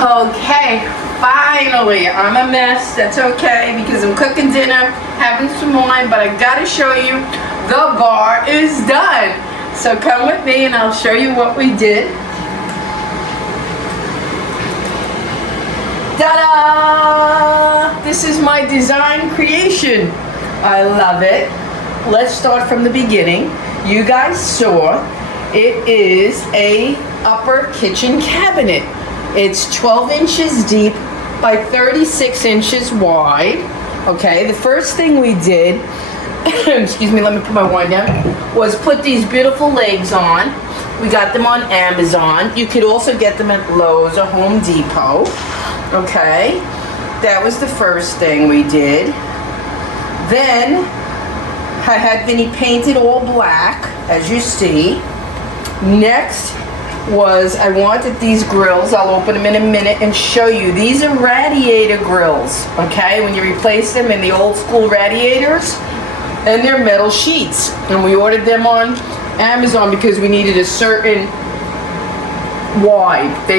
Okay, finally, I'm a mess. That's okay because I'm cooking dinner, having some wine, but I gotta show you the bar is done. So come with me and I'll show you what we did. Ta-da! This is my design creation. I love it. Let's start from the beginning. You guys saw it is a upper kitchen cabinet. It's 12 inches deep by 36 inches wide. Okay, the first thing we did, excuse me, let me put my wine down, was put these beautiful legs on. We got them on Amazon. You could also get them at Lowe's or Home Depot. Okay, that was the first thing we did. Then I had Vinny painted all black, as you see. Next was I wanted these grills. I'll open them in a minute and show you. These are radiator grills, okay? When you replace them in the old school radiators, and they're metal sheets. And we ordered them on Amazon because we needed a certain wide. They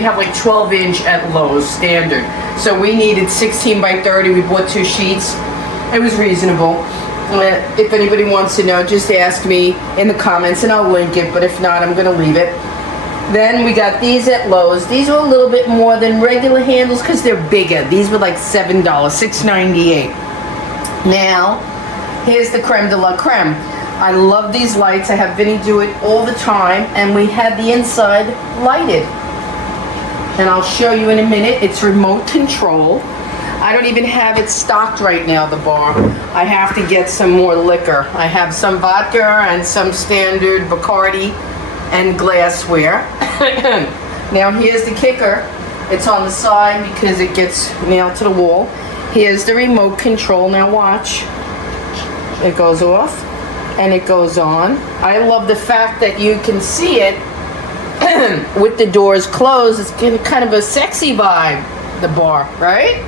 have like 12 inch at Lowe's standard. So we needed 16 by 30. We bought 2 sheets. It was reasonable. If anybody wants to know, just ask me in the comments and I'll link it, but if not, I'm gonna leave it. Then we got these at Lowe's. These are a little bit more than regular handles because they're bigger. These were like $7, $6.98. Now, here's the creme de la creme. I love these lights. I have Vinny do it all the time, and we had the inside lighted. And I'll show you in a minute. It's remote control. I don't even have it stocked right now, the bar. I have to get some more liquor. I have some vodka and some standard Bacardi and glassware. Now here's the kicker. It's on the side because it gets nailed to the wall. Here's the remote control. Now watch. It goes off and it goes on. I love the fact that you can see it with the doors closed. It's getting kind of a sexy vibe, the bar, right?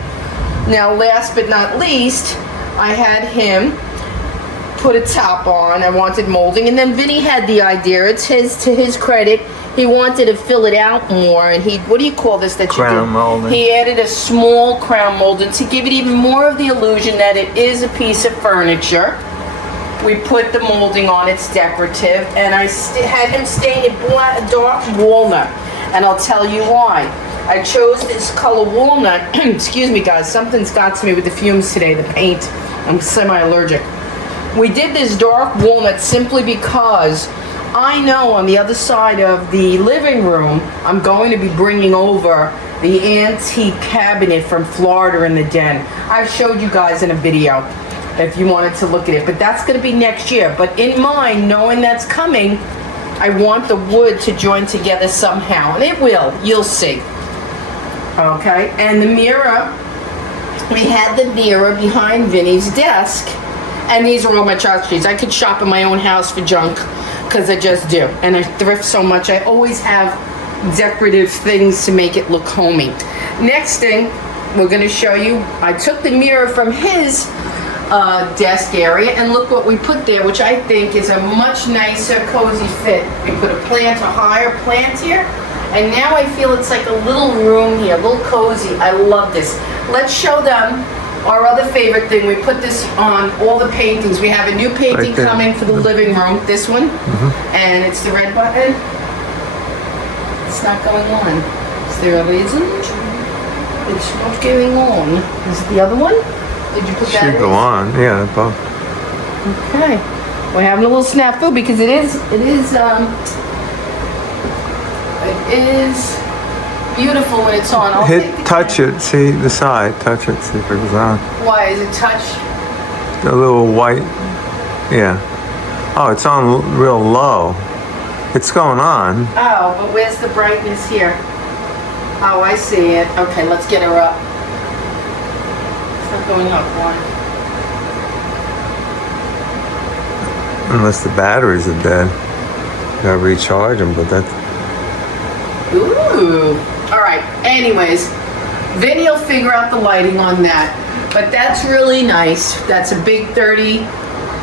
Now, last but not least, I had him put a top on. I wanted molding, and then Vinny had the idea. It's to his credit. He wanted to fill it out more, and what do you call this that you do? Crown molding. He added a small crown molding to give it even more of the illusion that it is a piece of furniture. We put the molding on. It's decorative, and I had him stain it dark walnut, and I'll tell you why. I chose this color walnut. Excuse me, guys. Something's got to me with the fumes today, the paint. I'm semi-allergic. We did this dark walnut simply because I know on the other side of the living room, I'm going to be bringing over the antique cabinet from Florida in the den. I've showed you guys in a video if you wanted to look at it, but that's going to be next year. But in mind, knowing that's coming, I want the wood to join together somehow, and it will. You'll see. Okay, and the mirror, we had the mirror behind Vinny's desk, and these are all my tchotchkes. I could shop in my own house for junk, because I just do, and I thrift so much. I always have decorative things to make it look homey. Next thing, we're going to show you, I took the mirror from his desk area, and look what we put there, which I think is a much nicer, cozy fit. We put a higher plant here. And now I feel it's like a little room here, a little cozy. I love this. Let's show them our other favorite thing. We put this on all the paintings. We have a new painting coming for the living room, this one. And it's the red button. It's not going on. Is there a reason? It's not going on. Is it the other one? Did you put that in? Should go on, yeah, both. Okay. We're having a little snafu because it is beautiful when it's on. Touch it, see the side, touch it, see if it was on. Why is it touch? The little white, yeah. Oh, it's on real low. It's going on. Oh, but where's the brightness here? Oh, I see it. Okay, let's get her up. It's not going up, why? Unless the batteries are dead. You gotta recharge them, but that's... Ooh. All right. Anyways, Vinny will figure out the lighting on that. But that's really nice. That's a big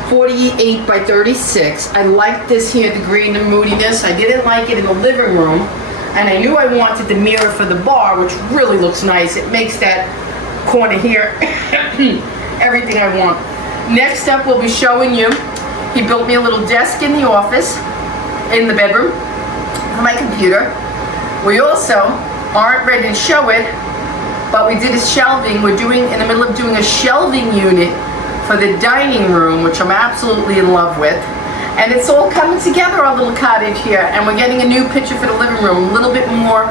48 by 36. I like this here, the green and moodiness. I didn't like it in the living room And I knew I wanted the mirror for the bar, which really looks nice. It makes that corner here everything I want. Next up, we'll be showing you, he built me a little desk in the office, in the bedroom, for my computer. We also aren't ready to show it, but we did a shelving. We're in the middle of doing a shelving unit for the dining room, which I'm absolutely in love with. And it's all coming together, our little cottage here. And we're getting a new picture for the living room, a little bit more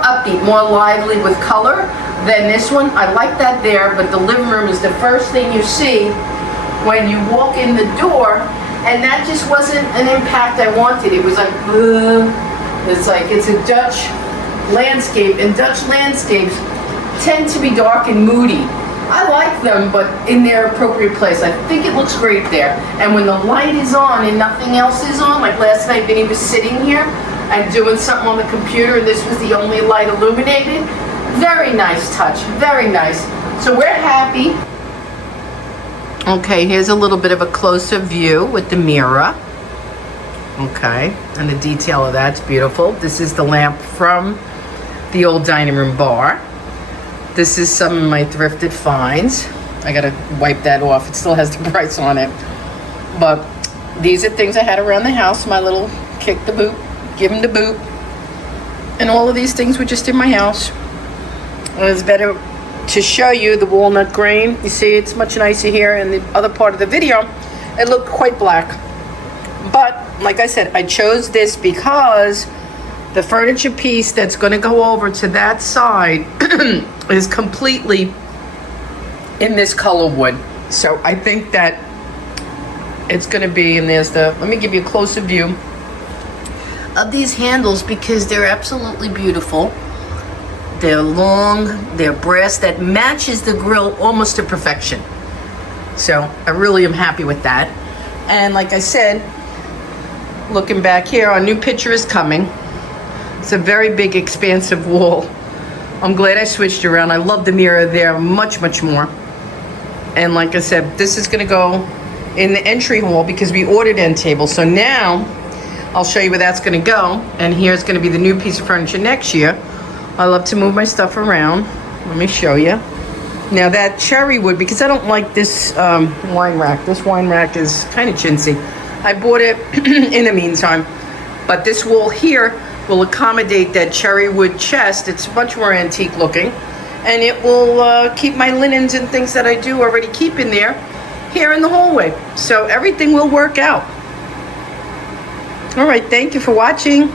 upbeat, more lively with color than this one. I like that there, but the living room is the first thing you see when you walk in the door, and that just wasn't an impact I wanted. It was like, it's a Dutch landscape, and Dutch landscapes tend to be dark and moody. I like them, but in their appropriate place. I think it looks great there. And when the light is on and nothing else is on, like last night Vinny was sitting here and doing something on the computer and this was the only light illuminated, very nice touch, very nice. So we're happy. Okay, here's a little bit of a closer view with the mirror. Okay, and the detail of that's beautiful. This is the lamp from the old dining room bar. This is some of my thrifted finds. I gotta wipe that off. It still has the price on it. But these are things I had around the house. My little kick the boot, give him the boot. And all of these things were just in my house. It was better to show you the walnut grain. You see, it's much nicer here. In the other part of the video, it looked quite black. But like I said, I chose this because the furniture piece that's going to go over to that side is completely in this color wood. So I think that it's going to be, and there's the, let me give you a closer view of these handles because they're absolutely beautiful. They're long, they're brass, that matches the grill almost to perfection. So I really am happy with that. And like I said, looking back here, our new picture is coming. It's a very big, expansive wall. I'm glad I switched around. I love the mirror there much, much more. And like I said, this is gonna go in the entry hall because we ordered end tables. So now I'll show you where that's gonna go. And here's gonna be the new piece of furniture next year. I love to move my stuff around. Let me show you. Now that cherry wood, because I don't like this wine rack. This wine rack is kind of chintzy. I bought it in the meantime. But this wall here will accommodate that cherry wood chest. It's much more antique looking. And it will keep my linens and things that I do already keep in there here in the hallway. So everything will work out. All right, thank you for watching.